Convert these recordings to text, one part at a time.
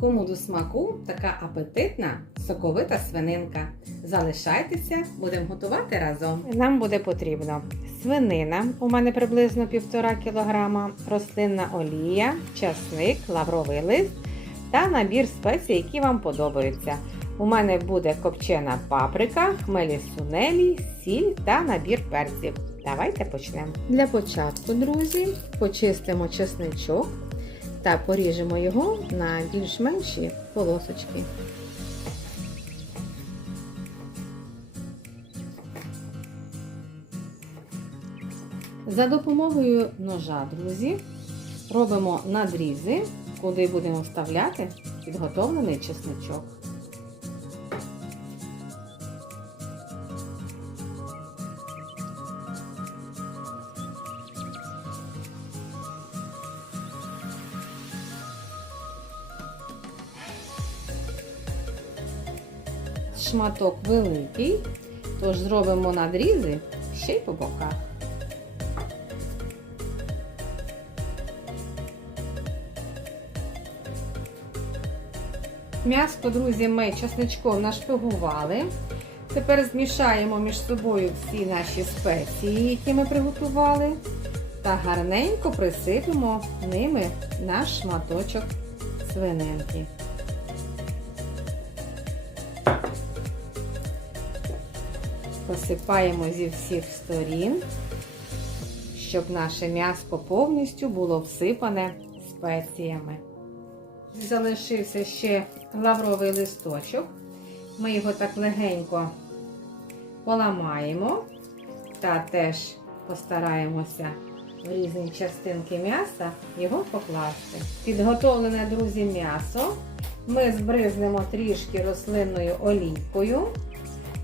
Кому до смаку така апетитна соковита свининка. Залишайтеся, будемо готувати разом. Нам буде потрібно свинина, у мене приблизно 1,5 кг, рослинна олія, часник, лавровий лист та набір спецій, які вам подобаються. У мене буде копчена паприка, хмелі сунелі, сіль та набір перців. Давайте почнемо. Для початку, друзі, почистимо чесничок та поріжемо його на більш менші полосочки. За допомогою ножа, друзі, робимо надрізи, куди будемо вставляти підготовлений чесничок. Шматок великий, тож зробимо надрізи ще й по боках. М'яско, друзі, ми часничком нашпигували. Тепер змішаємо між собою всі наші спеції, які ми приготували, та гарненько присипемо ними наш шматочок свининки. Посипаємо зі всіх сторін, щоб наше м'ясо повністю було всипане спеціями. Залишився ще лавровий листочок. Ми його так легенько поламаємо та теж постараємося в різні частинки м'яса його покласти. Підготовлене, друзі, м'ясо ми збризнемо трішки рослинною олійкою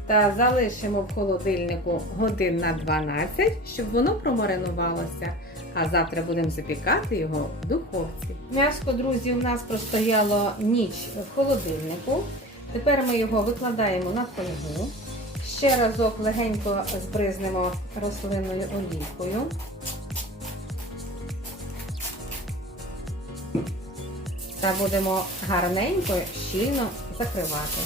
та залишимо в холодильнику годин на 12, щоб воно промаринувалося. А завтра будемо запікати його в духовці. М'яско, друзі, у нас простояло ніч в холодильнику. Тепер ми його викладаємо на фольгу. Ще разок легенько збризнемо рослинною олійкою. Та будемо гарненько, щільно закривати.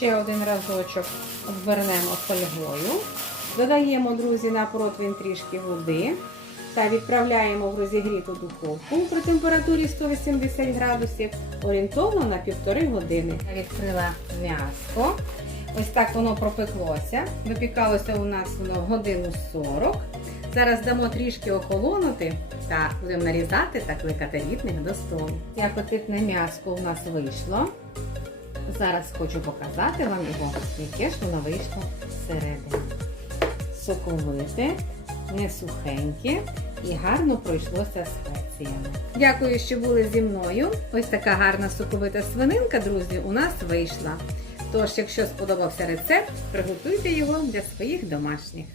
Ще один разочок обвернемо фольгою. Додаємо, друзі, на противень трішки води та відправляємо в розігріту духовку при температурі 180 градусів орієнтовно на півтори години. Я відкрила м'ясо. Ось так воно пропеклося. Випікалося у нас воно годину 40. Зараз дамо трішки охолонути та будемо нарізати та кликати рідних до столу. І апетитне м'ясо у нас вийшло. Зараз хочу показати вам його, яке ж воно вийшло всередині. Соковите, не сухеньке і гарно пройшлося спеціями. Дякую, що були зі мною. Ось така гарна соковита свининка, друзі, у нас вийшла. Тож, якщо сподобався рецепт, приготуйте його для своїх домашніх.